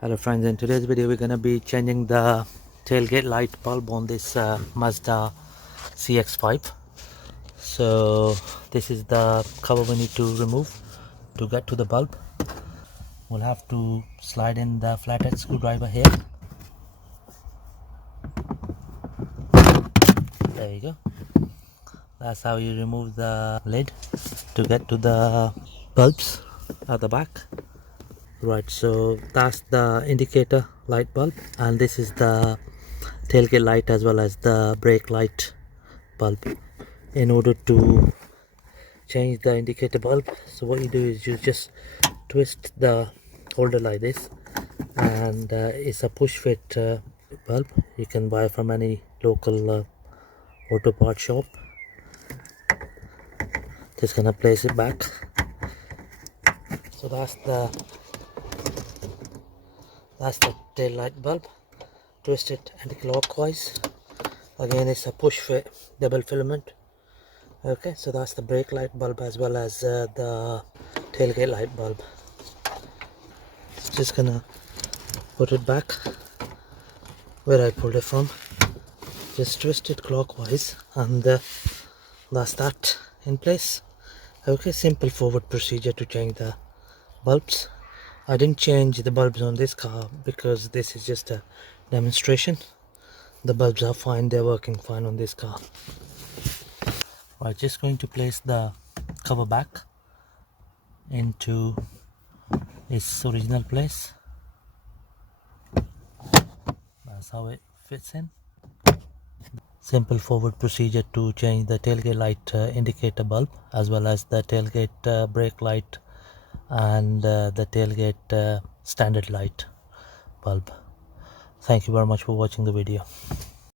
Hello friends, in today's video we're going to be changing the tailgate light bulb on this Mazda CX5. So this is the cover we need to remove to get to the bulb. We'll have to slide in the flathead screwdriver here. There you go. That's how you remove the lid to get to the bulbs at the back. Right, so that's the indicator light bulb, and this is the tailgate light as well as the brake light bulb. In order to change the indicator bulb, so what you do is you just twist the holder like this, and it's a push fit bulb you can buy from any local auto part shop. Just gonna place it back. So that's the tail light bulb. Twist it anti-clockwise. Again, it's a push fit double filament. Okay, so that's the brake light bulb as well as the tailgate light bulb. Just gonna put it back where I pulled it from. Just twist it clockwise, and that's that in place. Okay, simple forward procedure to change the bulbs. I didn't change the bulbs on this car because this is just a demonstration. The bulbs are fine, they're working fine on this car. Right, just going to place the cover back into its original place. That's how it fits in. Simple forward procedure to change the tailgate light indicator bulb as well as the tailgate brake light and the tailgate standard light bulb. Thank you very much for watching the video.